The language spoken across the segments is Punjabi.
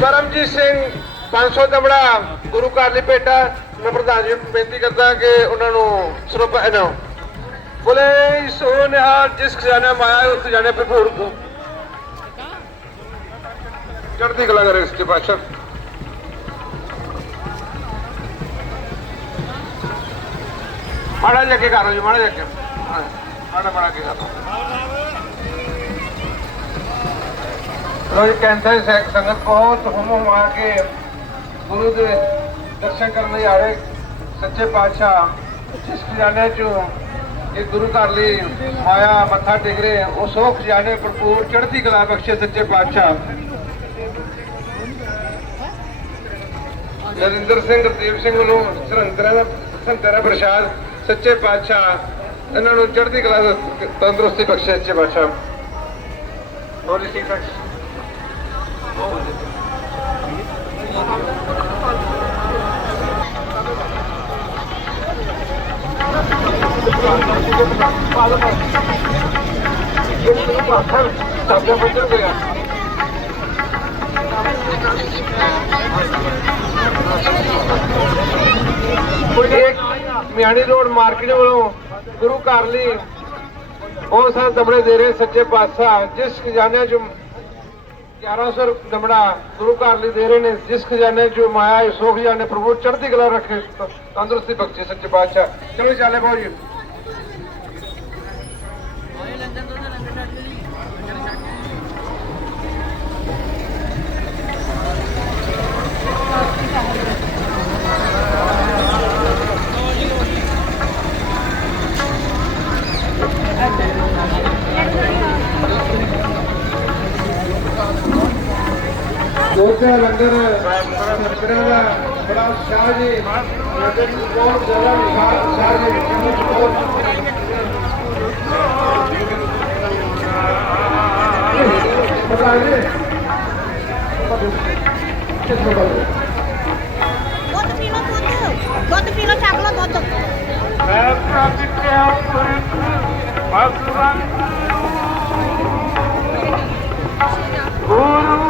ਕਰਮਜੀਤ ਸਿੰਘ 500 ਦਮੜਾ ਗੁਰੂ ਘਰ ਲਈ ਭੇਟਾ ਮੈਂ ਪ੍ਰਧਾਨ ਜੀ ਨੂੰ ਬੇਨਤੀ ਕਰਦਾ ਕਿ ਉਹਨਾਂ ਨੂੰ ਸਰੂਪ ਇਹਨਾਂ ਬੋਲੇ ਸੋ ਨਿਹਾਲ ਜਿਸ ਖਜ਼ਾਨਾ ਮਾਇਆ ਉਸ ਖਜ਼ਾਨੇ ਭਰਪੂਰ ਕੋ ਚੜ੍ਹਦੀ ਕਲਾ ਕਰੇ ਇਸ ਪਾਸ਼ਾ ਮਾੜਾ ਜਿਹਾ ਕੇ ਕਰੋ ਜੀ, ਮਾੜਾ ਜਿਹਾ ਕੇ ਮਾੜਾ ਮਾੜਾ ਕੇ ਕਰੋ ਲੋ ਜੀ ਕੈਂਸਰ ਸੰਗਤ, ਬਹੁਤ ਹੁਮ ਹੁਮਾ ਕੇ ਗੁਰੂ ਦੇ ਦਰਸ਼ਨ ਕਰਨ ਲਈ ਆ ਰਹੇ ਸੱਚੇ ਪਾਤਸ਼ਾਹ, ਜਿਸ ਖਜ਼ਾਨੇ ਚੋਂ ਇਹ ਗੁਰੂ ਘਰ ਲਈ ਮਾਇਆ ਮੱਥਾ ਟੇਕ ਰਹੇ ਉਹ ਸੋ ਖਜ਼ਾਨੇ ਭਰਪੂਰ ਚੜ੍ਹਦੀ ਕਲਾ ਬਖਸ਼ੇ ਸੱਚੇ ਪਾਤਸ਼ਾਹ। ਨਰਿੰਦਰ ਸਿੰਘ ਗੁਰਦੇਵ ਸਿੰਘ ਨੂੰ ਸਰੰਤਰਾ ਦਾ ਸੰਤਰਾ ਪ੍ਰਸ਼ਾਦ ਸੱਚੇ ਪਾਤਸ਼ਾਹ, ਇਹਨਾਂ ਨੂੰ ਚੜ੍ਹਦੀ ਕਲਾ ਤੰਦਰੁਸਤੀ ਬਖਸ਼ੇ ਸੱਚੇ ਪਾਤਸ਼ਾਹ। ਹੋਲੀ ਸਿੰਘ ਸਾਬੇ ਬੱਚੇ ਗਿਆ ਮਿਆਣੀ ਰੋਡ ਮਾਰਕੀਟ ਵੱਲੋਂ ਗੁਰੂ ਘਰ ਲਈ ਬਹੁਤ ਸਾਰੇ ਦਮੜੇ ਦੇ ਰਹੇ ਸੱਚੇ ਪਾਤਸ਼ਾਹ, ਜਿਸ ਖਜ਼ਾਨੇ ਚ 1100 ਦਮੜਾ ਗੁਰੂ ਘਰ ਲਈ ਦੇ ਰਹੇ ਨੇ, ਜਿਸ ਖਜ਼ਾਨੇ ਚ ਮਾਇਆ ਹੈ ਸੋ ਖਜ਼ਾਨੇ ਪ੍ਰਭੂ ਚੜ੍ਹਦੀ ਕਲਾ ਰੱਖੇ ਤੰਦਰੁਸਤੀ ਬਖਸ਼ੇ ਸੱਚੇ ਪਾਤਸ਼ਾਹ। ਚਲੋ ਚੱਲੇ ਬਾਬੂ ਜੀ। ਦੋਸਤੋ ਲੰਗਰ ਲੰਗਰਾਂ ਦਾ ਬੜਾ ਉਤਸ਼ਾਹ ਜੀ। ਚ ਬਹੁਤ ਜ਼ਿਆਦਾ ਉਤਸ਼ਾਹ ਉਤਸ਼ਾਹ ਜੀ। ਪਤਾ ਜੀ ਦੁੱਧ ਪੀ ਲਓ ਦੁੱਧ। ਦੁੱਧ ਪੀ ਲਓ ਚੱਕ ਲਓ ਦੁੱਧ। ਮੈਂ ਗੁਰੂ ਗੋਬਿੰਦ ਪੁਰਾ ਪਰਮਾਤਮਾ ਗੁਰ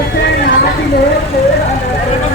الثاني عملت إيه إيه أنا